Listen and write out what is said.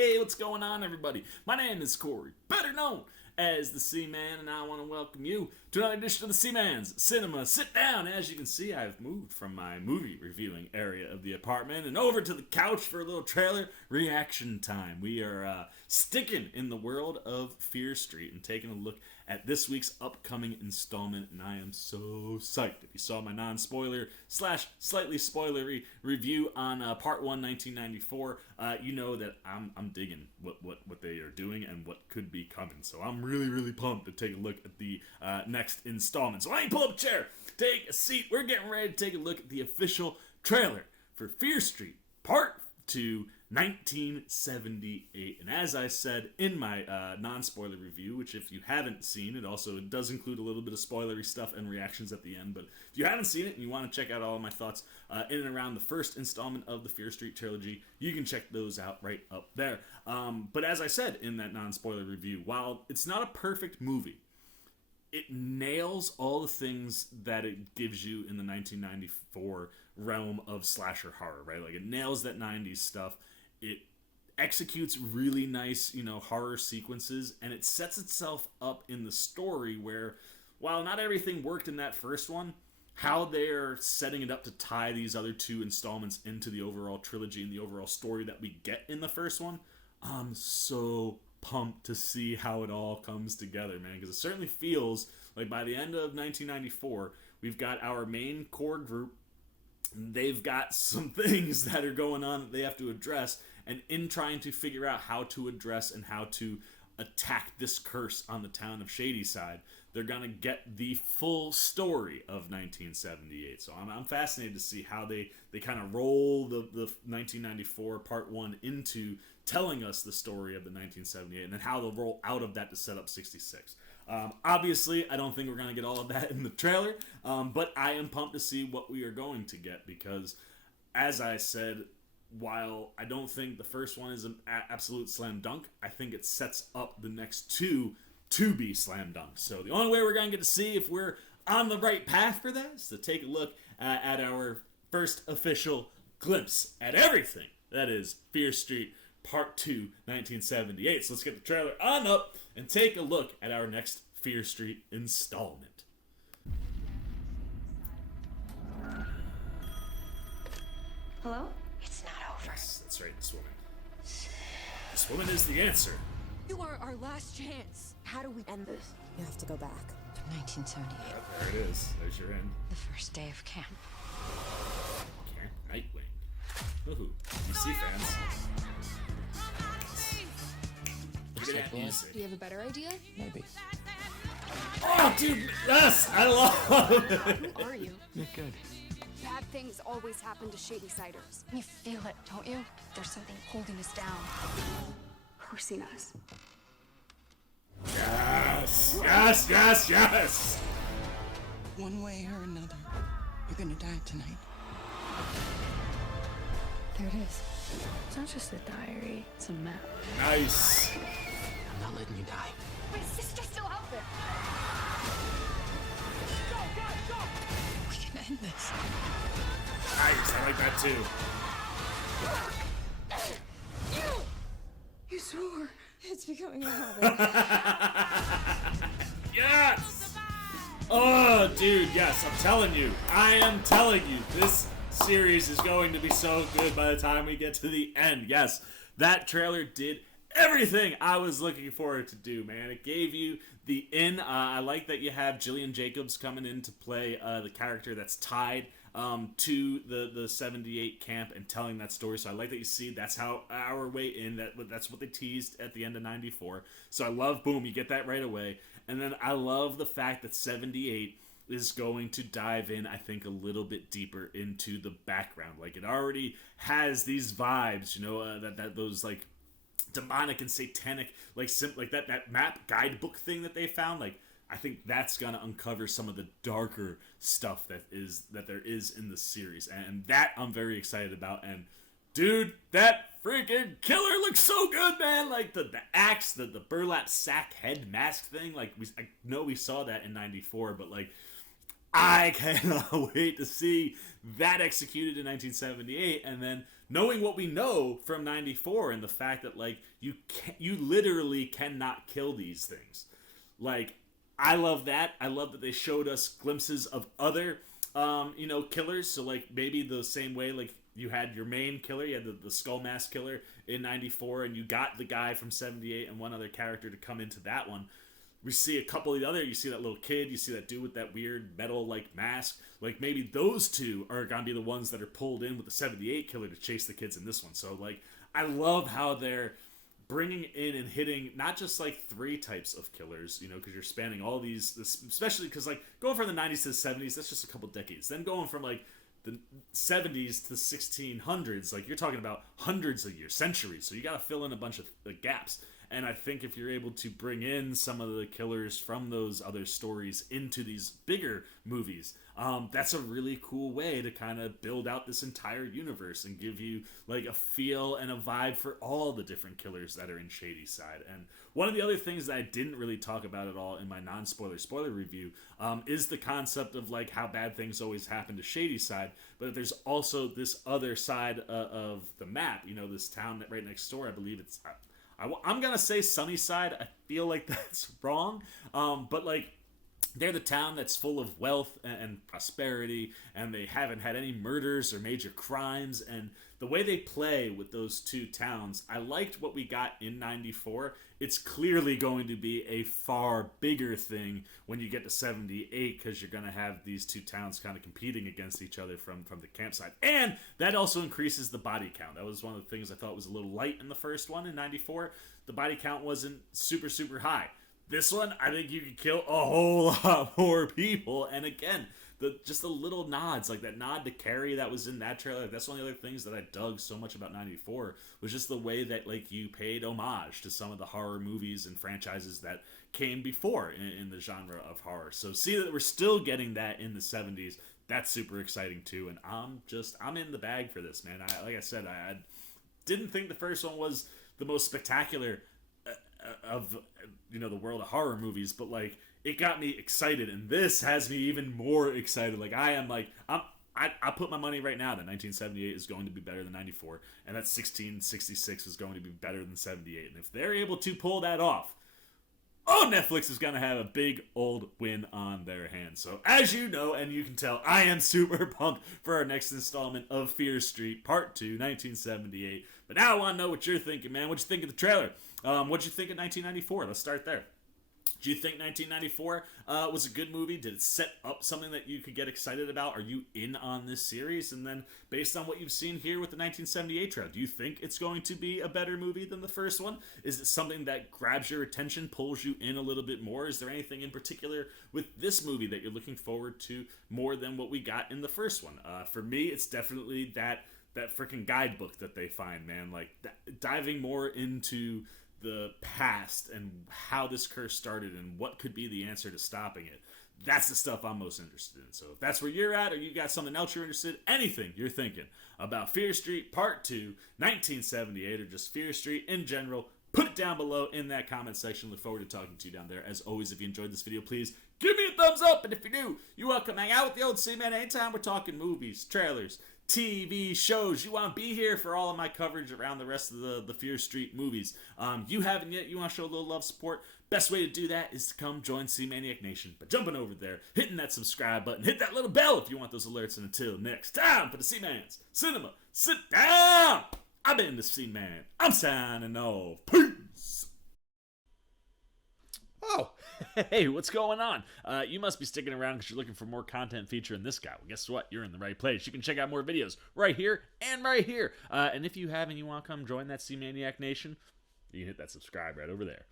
Hey, what's going on, everybody? My name is Corey, better known as the Seaman, and I want to welcome you to another edition of the Seaman's Cinema Sit Down. As you can see, I've moved from my movie reviewing area of the apartment and over to the couch for a little trailer reaction time. We are sticking in the world of Fear Street and taking a look at this week's upcoming installment, and I am so psyched. If you saw my non-spoiler / slightly spoilery review on Part 1 1994, you know that I'm digging what they are doing and what could be coming. So I'm really pumped to take a look at the next installment. So I ain't pull up a chair, take a seat. We're getting ready to take a look at the official trailer for Fear Street Part 2 1978. And as I said in my non-spoiler review, which if you haven't seen, it does include a little bit of spoilery stuff and reactions at the end, but if you haven't seen it and you want to check out all of my thoughts in and around the first installment of the Fear Street trilogy, you can check those out right up there. But as I said in that non-spoiler review, while it's not a perfect movie, it nails all the things that it gives you in the 1994 realm of slasher horror, right? Like, it nails that 90s stuff. It executes really nice, horror sequences, and it sets itself up in the story where, while not everything worked in that first one, how they're setting it up to tie these other two installments into the overall trilogy and the overall story that we get in the first one, I'm so pumped to see how it all comes together, man, because it certainly feels like by the end of 1994, we've got our main core group. They've got some things that are going on that they have to address, and in trying to figure out how to address and how to attack this curse on the town of Shadyside, they're going to get the full story of 1978. So I'm fascinated to see how they kind of roll the 1994 Part 1 into telling us the story of the 1978, and then how they'll roll out of that to set up 66. Obviously, I don't think we're going to get all of that in the trailer, but I am pumped to see what we are going to get, because, as I said, while I don't think the first one is an absolute slam dunk, I think it sets up the next two to be slam dunk. So the only way we're going to get to see if we're on the right path for that is to take a look at our first official glimpse at everything that is Fear Street Part 2 1978. So let's get the trailer on up and take a look at our next Fear Street installment. Hello? It's not over. Yes, that's right, this woman. This woman is the answer. You are our last chance. How do we end this? You have to go back. To 1978. There it is. There's your end. The first day of camp. Camp Nightwing. Woohoo. DC fans. Look at that music. Do you have a better idea? Maybe. Oh, dude, yes! I love it! Who are you? You're good. Bad things always happen to Shady-Siders. You feel it, don't you? There's something holding us down. Forcing us. Yes! One way or another, you're gonna die tonight. There it is. It's not just a diary, it's a map. Nice. I'm not letting you die. My sister's still out there. We can end this. Nice, I like that too. You swore. It's becoming a habit. Yes! Oh, dude, yes, I am telling you, this series is going to be so good by the time we get to the end. Yes, that trailer did everything I was looking for it to do, man. It gave you the in. I like that you have Jillian Jacobs coming in to play the character that's tied to the 78 camp and telling that story. So I like that you see that's how our way in, that's what they teased at the end of 94. So I love, boom, you get that right away. And then I love the fact that 78 is going to dive in, I think, a little bit deeper into the background. Like, it already has these vibes, that those, like, demonic and satanic, like that map guidebook thing that they found. Like, I think that's gonna uncover some of the darker stuff that there is in the series, and that I'm very excited about. And dude, that freaking killer looks so good, man. Like the axe, the burlap sack head mask thing. Like, I know we saw that in 94, but like, I cannot wait to see that executed in 1978, and then knowing what we know from 94 and the fact that like you literally cannot kill these things. Like, I love that. I love that they showed us glimpses of other killers. So like maybe the same way like you had your main killer, you had the skull mask killer in 94, and you got the guy from 78 and one other character to come into that one. We see a couple of the other, you see that little kid, you see that dude with that weird metal like mask. Like maybe those two are gonna be the ones that are pulled in with the 78 killer to chase the kids in this one. So like I love how they're bringing in and hitting not just like 3 types of killers, because you're spanning all these, especially because like going from the 90s to the 70s, that's just a couple decades. Then going from like the 70s to the 1600s, like you're talking about hundreds of years, centuries. So you got to fill in a bunch of gaps. And I think if you're able to bring in some of the killers from those other stories into these bigger movies, that's a really cool way to kind of build out this entire universe and give you like a feel and a vibe for all the different killers that are in Shadyside. And one of the other things that I didn't really talk about at all in my spoiler review is the concept of like how bad things always happen to Shadyside, but there's also this other side of the map, this town that right next door, I believe it's... I'm gonna say Sunnyside. I feel like that's wrong, but like they're the town that's full of wealth and prosperity, and they haven't had any murders or major crimes. And the way they play with those two towns, I liked what we got in 94. It's clearly going to be a far bigger thing when you get to 78, because you're going to have these two towns kind of competing against each other from the campsite. And that also increases the body count. That was one of the things I thought was a little light in the first one in 94. The body count wasn't super, super high. This one, I think you could kill a whole lot more people. And again, just the little nods, like that nod to Carrie that was in that trailer. That's one of the other things that I dug so much about 94 was just the way that like you paid homage to some of the horror movies and franchises that came before in the genre of horror. So see that we're still getting that in the 70s. That's super exciting too. And I'm in the bag for this, man. Like I said, I didn't think the first one was the most spectacular of the world of horror movies, but like it got me excited, and this has me even more excited. Like I put my money right now that 1978 is going to be better than 94, and that 1666 is going to be better than 78. And if they're able to pull that off, Netflix is going to have a big old win on their hands. So as you know, and you can tell, I am super pumped for our next installment of Fear Street Part 2, 1978. But now I want to know what you're thinking, man. What'd you think of the trailer? What'd you think of 1994? Let's start there. Do you think 1994 was a good movie? Did it set up something that you could get excited about? Are you in on this series? And then, based on what you've seen here with the 1978 trailer, do you think it's going to be a better movie than the first one? Is it something that grabs your attention, pulls you in a little bit more? Is there anything in particular with this movie that you're looking forward to more than what we got in the first one? For me, it's definitely that freaking guidebook that they find, man. Like, diving more into the past and how this curse started and what could be the answer to stopping it. That's the stuff I'm most interested in. So if that's where you're at, or you got something else you're interested in, anything you're thinking about Fear Street Part 2, 1978, or just Fear Street in general, put it down below in that comment section. Look forward to talking to you down there. As always, if you enjoyed this video, please give me a thumbs up. And if you're new, you're welcome to hang out with the old C-Man anytime we're talking movies, trailers, TV shows. You want to be here for all of my coverage around the rest of the Fear Street movies. You haven't yet, you want to show a little love, support, best way to do that is to come join C-Maniac Nation by jumping over there, hitting that subscribe button, hit that little bell if you want those alerts. And until next time, for the C-Man's Cinema, sit down! I've been the C-Man. I'm signing off. Peace! Oh, hey, what's going on? You must be sticking around because you're looking for more content featuring this guy. Well, guess what? You're in the right place. You can check out more videos right here and right here. And if you have and you want to come join that C-Maniac Nation, you can hit that subscribe right over there.